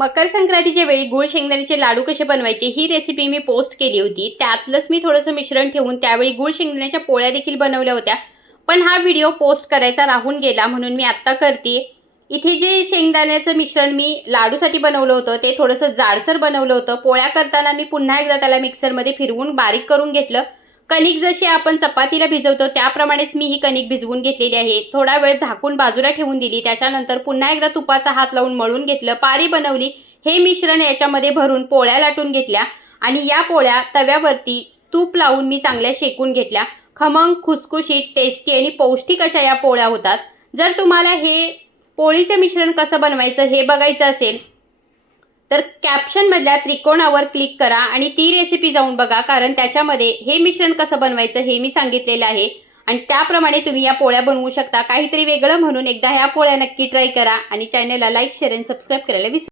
मकर संक्रांतीच्या वेळी गूळ शेंगदाण्याचे लाडू कसे बनवायचे ही रेसिपी मी पोस्ट केली होती। त्यातलंच मी थोडंसं मिश्रण ठेवून त्यावेळी गूळ शेंगदाण्याच्या पोळ्या देखील बनवल्या होत्या, पण हा व्हिडिओ पोस्ट करायचा राहून गेला म्हणून मी आत्ता करते। इथे जे शेंगदाण्याचं मिश्रण मी लाडूसाठी बनवलं होतं ते थोडंसं जाडसर बनवलं होतं। पोळ्या करताना मी पुन्हा एकदा त्याला मिक्सरमध्ये फिरवून बारीक करून घेतलं। कणिक जशी आपण चपातीला भिजवतो त्याप्रमाणेच मी ही कणिक भिजवून घेतलेली आहे। थोडा वेळ झाकून बाजूला ठेवून दिली। त्याच्यानंतर पुन्हा एकदा तुपाचा हात लावून मळून घेतलं, पारी बनवली। हे मिश्रण याच्यामध्ये भरून पोळ्या लाटून घेतल्या आणि या पोळ्या तव्यावरती तूप लावून मी चांगल्या शेकून घेतल्या। खमंग, खुसखुशीत, टेस्टी आणि पौष्टिक अशा या पोळ्या होतात। जर तुम्हाला हे पोळीचं मिश्रण कसं बनवायचं हे बघायचं असेल तर कॅप्शनमधल्या त्रिकोणावर क्लिक करा आणि ती रेसिपी जाऊन बघा, कारण त्याच्यामध्ये हे मिश्रण कसं बनवायचं हे मी सांगितलेलं आहे आणि त्याप्रमाणे तुम्ही या पोळ्या बनवू शकता। काहीतरी वेगळं म्हणून एकदा ह्या पोळ्या नक्की ट्राय करा आणि चॅनलला लाईक, शेअर आणि सबस्क्राईब करायला विसरू